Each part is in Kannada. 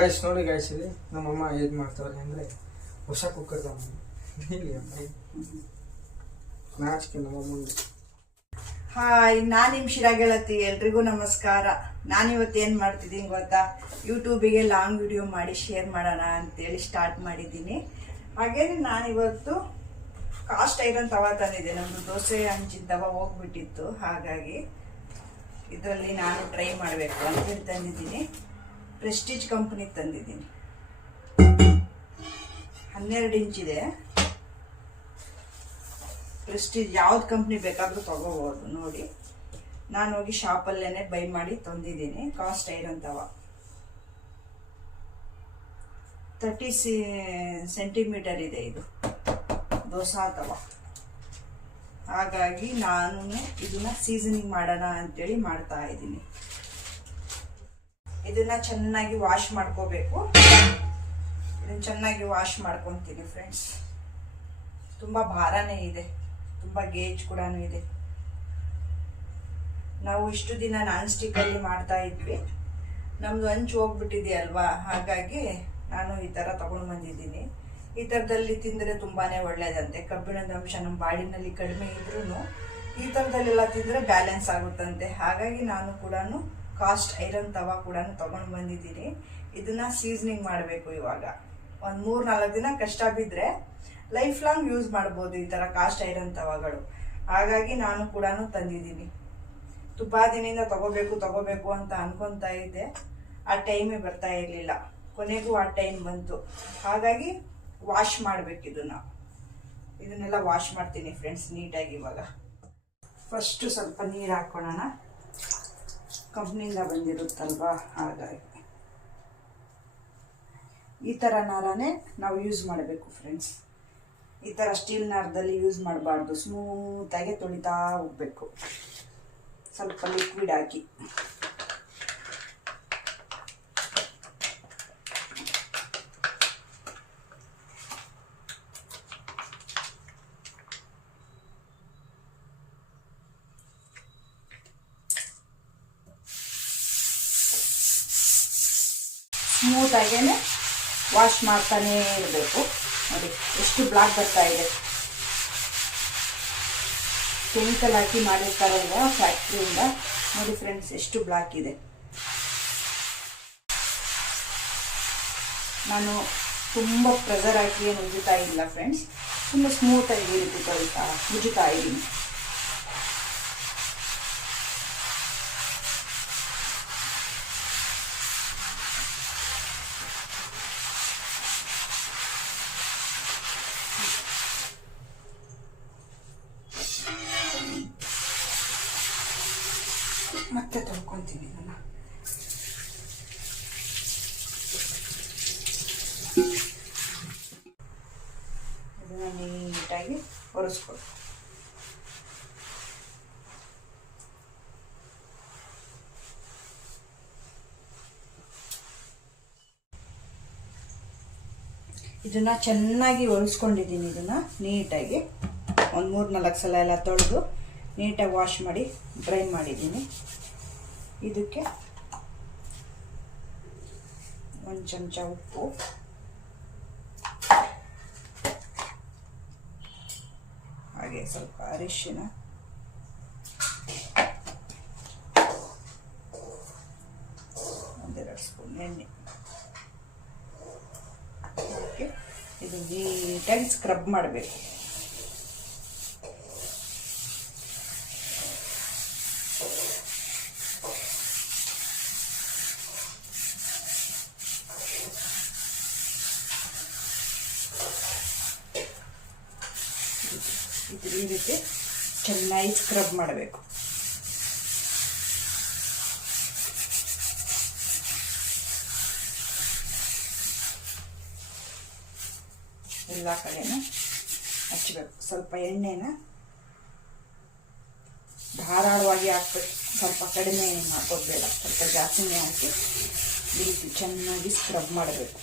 ಗೈಸ್ ನೋಡಿ ಗೈಸ್, ಇಲ್ಲಿ ನಮ್ಮಮ್ಮ ಏನು ಮಾಡ್ತಾವ್ರೆ ಅಂದರೆ ಹೊಸ ಕುಕ್ಕರ್ ತಗೊಂಡು ನಾಚಿಕೆ ನಮ್ಮಮ್ಮಂಗೆ. ಹಾಯ್, ನಾನು ನಿಮ್ಮ ಶಿರಾ ಗೆಳತಿ. ಎಲ್ರಿಗೂ ನಮಸ್ಕಾರ. ನಾನಿವತ್ತು ಏನು ಮಾಡ್ತಿದ್ದೀನಿ ಗೊತ್ತಾ, ಯೂಟ್ಯೂಬಿಗೆ ಲಾಂಗ್ ವಿಡಿಯೋ ಮಾಡಿ ಶೇರ್ ಮಾಡೋಣ ಅಂತೇಳಿ ಸ್ಟಾರ್ಟ್ ಮಾಡಿದ್ದೀನಿ. ಹಾಗೇನೆ ನಾನಿವತ್ತು ಕಾಸ್ಟ್ ಐರನ್ ತವಾ ತಂದಿದ್ದೆ. ನಮ್ಮದು ದೋಸೆ ಹಂಚಿನ ತವಾ ಹೋಗ್ಬಿಟ್ಟಿತ್ತು, ಹಾಗಾಗಿ ಇದರಲ್ಲಿ ನಾನು ಟ್ರೈ ಮಾಡಬೇಕು ಅಂತೇಳಿ ತಂದಿದ್ದೀನಿ. ಪ್ರೆಸ್ಟೀಜ್ ಕಂಪನಿ ತಂದಿದ್ದೀನಿ. 12 ಇಂಚಿದೆ. ಪ್ರೆಸ್ಟೀಜ್ ಯಾವ್ದು ಕಂಪ್ನಿ ಬೇಕಾದರೂ ತಗೋಬೋದು. ನೋಡಿ, ನಾನು ಹೋಗಿ ಶಾಪಲ್ಲೇ ಬೈ ಮಾಡಿ ತಂದಿದ್ದೀನಿ. ಕಾಸ್ಟ್ ಐರನ್ ತವ 30 ಸೆಂಟಿಮೀಟರ್ ಇದೆ ಇದು ದೋಸಾ ತವ. ಹಾಗಾಗಿ ನಾನು ಇದನ್ನ ಸೀಸನಿಂಗ್ ಮಾಡೋಣ ಅಂತೇಳಿ ಮಾಡ್ತಾ ಇದ್ದೀನಿ. ಇದನ್ನ ಚೆನ್ನಾಗಿ ವಾಶ್ ಮಾಡ್ಕೋಬೇಕು. ಇದನ್ನ ಚೆನ್ನಾಗಿ ವಾಶ್ ಮಾಡ್ಕೊತೀನಿ ಫ್ರೆಂಡ್ಸ್. ತುಂಬ ಭಾರನೇ ಇದೆ, ತುಂಬ ಗೇಜ್ ಕೂಡ ಇದೆ. ನಾವು ಇಷ್ಟು ದಿನ ನಾನ್ ಸ್ಟಿಕ್ಕಲ್ಲಿ ಮಾಡ್ತಾ ಇದ್ವಿ. ನಮ್ದು ಹಂಚು ಹೋಗ್ಬಿಟ್ಟಿದೆ ಅಲ್ವಾ, ಹಾಗಾಗಿ ನಾನು ಈ ಥರ ತಗೊಂಡು ಬಂದಿದ್ದೀನಿ. ಈ ಥರದಲ್ಲಿ ತಿಂದರೆ ತುಂಬಾನೇ ಒಳ್ಳೇದಂತೆ. ಕಬ್ಬಿಣದ ಅಂಶ ನಮ್ಮ ಬಾಡಿನಲ್ಲಿ ಕಡಿಮೆ ಇದ್ರೂ ಈ ಥರದಲ್ಲೆಲ್ಲ ತಿಂದರೆ ಬ್ಯಾಲೆನ್ಸ್ ಆಗುತ್ತಂತೆ. ಹಾಗಾಗಿ ನಾನು ಕೂಡ ಕಾಸ್ಟ್ ಐರನ್ ತವಾ ಕೂಡ ತಗೊಂಡು ಬಂದಿದ್ದೀನಿ. ಇದನ್ನ ಸೀಸನಿಂಗ್ ಮಾಡಬೇಕು. ಇವಾಗ ಒಂದು 3-4 ದಿನ ಕಷ್ಟ ಬಿದ್ದರೆ ಲೈಫ್ ಲಾಂಗ್ ಯೂಸ್ ಮಾಡ್ಬೋದು ಈ ಥರ ಕಾಸ್ಟ್ ಐರನ್ ತವಾಗಳು. ಹಾಗಾಗಿ ನಾನು ಕೂಡ ತಂದಿದ್ದೀನಿ. ತುಂಬ ದಿನದಿಂದ ತಗೋಬೇಕು ಅಂತ ಅನ್ಕೊತಾ ಇದ್ದೆ. ಆ ಟೈಮೇ ಬರ್ತಾ ಇರಲಿಲ್ಲ. ಕೊನೆಗೂ ಆ ಟೈಮ್ ಬಂತು. ಹಾಗಾಗಿ ವಾಶ್ ಮಾಡಬೇಕು. ಇದನ್ನೆಲ್ಲ ವಾಶ್ ಮಾಡ್ತೀನಿ ಫ್ರೆಂಡ್ಸ್ ನೀಟಾಗಿ. ಇವಾಗ ಫಸ್ಟು ಸ್ವಲ್ಪ ನೀರು ಹಾಕ್ಕೊಳ್ಳೋಣ. ಕಂಪ್ನಿಯಿಂದ ಬಂದಿರುತ್ತಲ್ವಾ, ಹಾಗಾಗಿ ಈ ಥರ ನಾರನೇ ನಾವು ಯೂಸ್ ಮಾಡಬೇಕು ಫ್ರೆಂಡ್ಸ್. ಈ ಥರ ಸ್ಟೀಲ್ ನಾರದಲ್ಲಿ ಯೂಸ್ ಮಾಡಬಾರ್ದು. ಸ್ಮೂತಾಗಿ ತೊಳಿತಾ ಹೋಗ್ಬೇಕು. ಸ್ವಲ್ಪ ಲಿಕ್ವಿಡ್ ಹಾಕಿ ಸ್ಮೂತಾಗೇನೆ ವಾಶ್ ಮಾಡ್ತಾನೇ ಇರಬೇಕು. ನೋಡಿ ಎಷ್ಟು ಬ್ಲಾಕ್ ಬರ್ತಾ ಇದೆ. ಕೆಮಿಕಲ್ ಹಾಕಿ ಮಾಡಿರ್ತಾರಲ್ವ ಫ್ಯಾಕ್ಟ್ರಿಯಿಂದ. ನೋಡಿ ಫ್ರೆಂಡ್ಸ್, ಎಷ್ಟು ಬ್ಲಾಕ್ ಇದೆ. ನಾನು ತುಂಬ ಪ್ರೆಷರ್ ಹಾಕಿ ಏನು ಉಜ್ಜುತ್ತಾ ಇಲ್ಲ ಫ್ರೆಂಡ್ಸ್. ತುಂಬ ಸ್ಮೂತಾಗಿ ಈ ರೀತಿ ಉಜ್ಜುತ್ತಾ ಇದ್ದೀನಿ. ಮತ್ತೆ ತೊಳ್ಕೊತೀನಿ ಇದನ್ನು. ಇದನ್ನು ನೀಟಾಗಿ ಒರೆಸ್ಕೊಳ್ತೀನಿ. ಇದನ್ನ ಚೆನ್ನಾಗಿ ಒರೆಸ್ಕೊಂಡಿದ್ದೀನಿ. ಇದನ್ನ ನೀಟಾಗಿ ಒಂದು 3-4 ಸಲ ಎಲ್ಲ ತೊಳೆದು ನೀಟಾಗಿ ವಾಶ್ ಮಾಡಿ ಡ್ರೈ ಮಾಡಿದ್ದೀನಿ. ಇದಕ್ಕೆ 1 ಚಮಚ ಉಪ್ಪು, ಹಾಗೆ ಸ್ವಲ್ಪ ಅರಿಶಿನ, ಒಂದೆರಡು ಸ್ಪೂನ್ ಎಣ್ಣೆ ಹಾಕಿ ಇದು ನೀಟಾಗಿ ಸ್ಕ್ರಬ್ ಮಾಡಬೇಕು. ಈ ರೀತಿ ಚೆನ್ನಾಗಿ ಸ್ಕ್ರಬ್ ಮಾಡಬೇಕು. ಎಲ್ಲ ಕಡೆನೂ ಹಚ್ಚಬೇಕು. ಸ್ವಲ್ಪ ಎಣ್ಣೆನ ಧಾರಾಳವಾಗಿ ಹಾಕ್ಬೇಕು. ಸ್ವಲ್ಪ ಕಡಿಮೆ ಹಾಕೋದು ಬೇಡ, ಸ್ವಲ್ಪ ಜಾಸ್ತಿನೇ ಹಾಕಿ ಈ ರೀತಿ ಚೆನ್ನಾಗಿ ಸ್ಕ್ರಬ್ ಮಾಡಬೇಕು.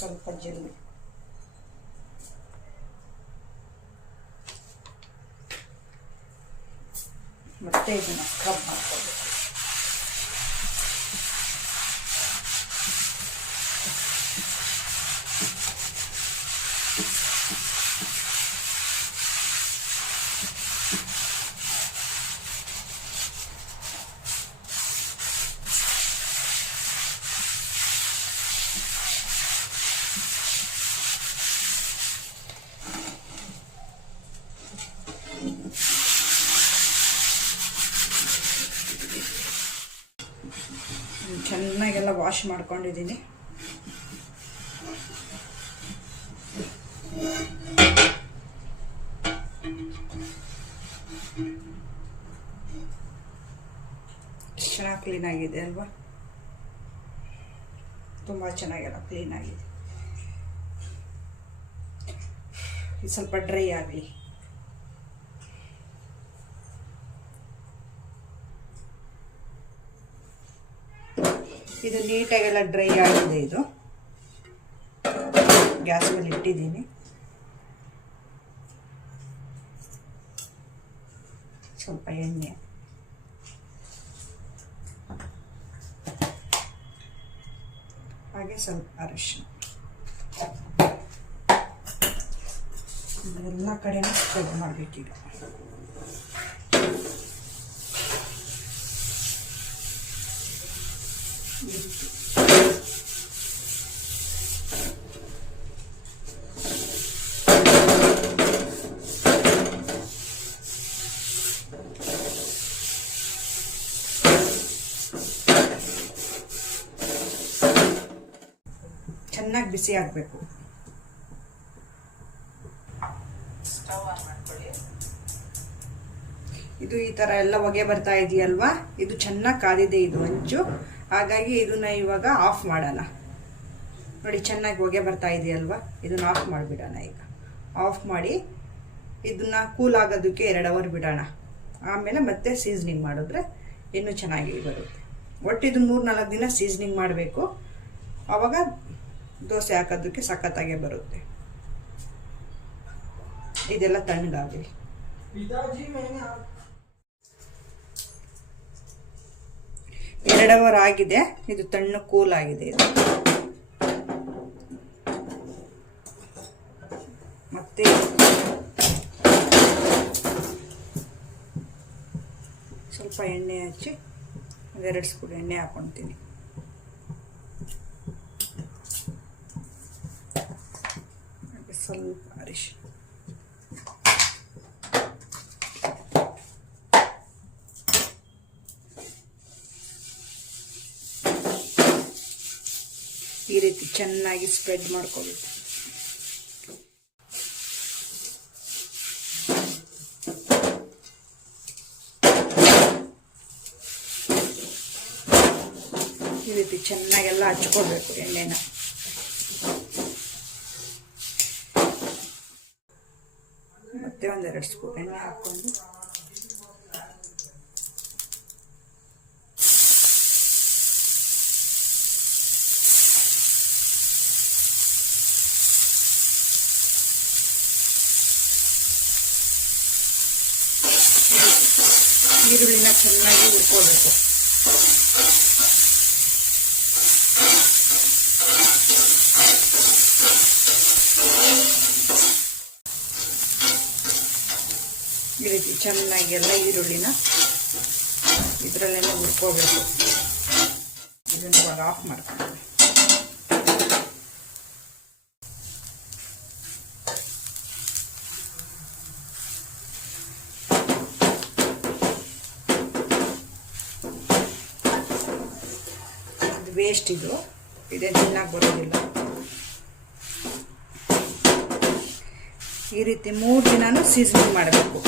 ಸ್ವಲ್ಪ ಜೆಲ್ಲು, ಮತ್ತೆ ಇದನ್ನು ಸ್ಕ್ರಬ್ ಮಾಡ್ಕೋಬೇಕು. ಚೆನ್ನಾಗೆಲ್ಲ ವಾಶ್ ಮಾಡ್ಕೊಂಡಿದ್ದೀನಿ. ಚೆನ್ನಾಗಿ ಕ್ಲೀನಾಗಿದೆ ಅಲ್ವಾ? ತುಂಬ ಚೆನ್ನಾಗೆಲ್ಲ ಕ್ಲೀನಾಗಿದೆ. ಇದು ಸ್ವಲ್ಪ ಡ್ರೈ ಆಗಲಿ. ಇದು ನೀಟಾಗೆಲ್ಲ ಡ್ರೈ ಆಗಿದೆ. ಇದು ಗ್ಯಾಸ್ ಮೇಲೆ ಇಟ್ಟಿದ್ದೀನಿ. ಸ್ವಲ್ಪ ಎಣ್ಣೆ, ಹಾಗೆ ಸ್ವಲ್ಪ ಅರಿಶಿನ, ಎಲ್ಲ ಕಡೆನೂ ಸ್ಪ್ರೆಡ್ ಮಾಡಬೇಕೀಗ. ಚೆನ್ನಾಗಿ ಬಿಸಿ ಆಗಬೇಕು. ಸ್ಟವ್ ಆನ್ ಮಾಡ್ಕೊಳ್ಳಿ. ಇದು ಈ ಥರ ಎಲ್ಲ ಹೊಗೆ ಬರ್ತಾ ಇದೆಯಲ್ವಾ? ಇದು ಚೆನ್ನಾಗಿ ಕಾದಿದೆ ಇದು ಹಂಚು. ಹಾಗಾಗಿ ಇದನ್ನ ಇವಾಗ ಆಫ್ ಮಾಡೋಣ. ನೋಡಿ, ಚೆನ್ನಾಗಿ ಹೊಗೆ ಬರ್ತಾ ಇದೆಯಲ್ವಾ? ಇದನ್ನ ಆಫ್ ಮಾಡಿಬಿಡೋಣ. ಈಗ ಆಫ್ ಮಾಡಿ ಇದನ್ನ ಕೂಲ್ ಆಗೋದಕ್ಕೆ 2 ಅವರ್ ಬಿಡೋಣ. ಆಮೇಲೆ ಮತ್ತೆ ಸೀಸನಿಂಗ್ ಮಾಡಿದ್ರೆ ಇನ್ನೂ ಚೆನ್ನಾಗಿ ಬರುತ್ತೆ. ಒಟ್ಟು ಇದು 3-4 ದಿನ ಸೀಸನಿಂಗ್ ಮಾಡಬೇಕು. ಆವಾಗ ದೋಸೆ ಹಾಕೋದಕ್ಕೆ ಸಖತ್ತಾಗೆ ಬರುತ್ತೆ. ಇದೆಲ್ಲ ತಣ್ಣಗಾಗಲಿ. 2 ಅವರ್ ಆಗಿದೆ. ಇದು ತಣ್ಣಗೆ ಕೂಲ್ ಆಗಿದೆ. ಇದು ಮತ್ತೆ ಸ್ವಲ್ಪ ಎಣ್ಣೆ ಹಚ್ಚಿ 1-2 ಸ್ಪೂನ್ ಎಣ್ಣೆ ಹಾಕೊಳ್ತೀನಿ. ಸ್ವಲ್ಪ ಅರಿಶಿನ, ಈ ರೀತಿ ಚೆನ್ನಾಗಿ ಸ್ಪ್ರೆಡ್ ಮಾಡ್ಕೋಬೇಕು. ಈ ರೀತಿ ಚೆನ್ನಾಗೆಲ್ಲ ಹಚ್ಕೋಬೇಕು ಎಣ್ಣೆನ. ಮತ್ತೆ 1-2 ಸ್ಪೂನ್ ಎಣ್ಣೆ ಹಾಕೊಂಡು ಈರುಳ್ಳಿನ ಚೆನ್ನಾಗಿ ಹುರ್ಕೋಬೇಕು. ಈ ರೀತಿ ಚೆನ್ನಾಗಿ ಎಲ್ಲ ಈರುಳ್ಳಿನ ಇದರಲ್ಲೇನೆ ಹುರ್ಕೋಬೇಕು. ಇದನ್ನು ಇವಾಗ ಆಫ್ ಮಾಡ್ಕೊಂಡು ವೇಸ್ಟ್ ಇದೇ ತಿನ್ನಕ್ಕೆ ಬರೋದಿಲ್ಲ. ಈ ರೀತಿ 3 ದಿನಾನು ಸೀಸನಿಂಗ್ ಮಾಡಬೇಕು.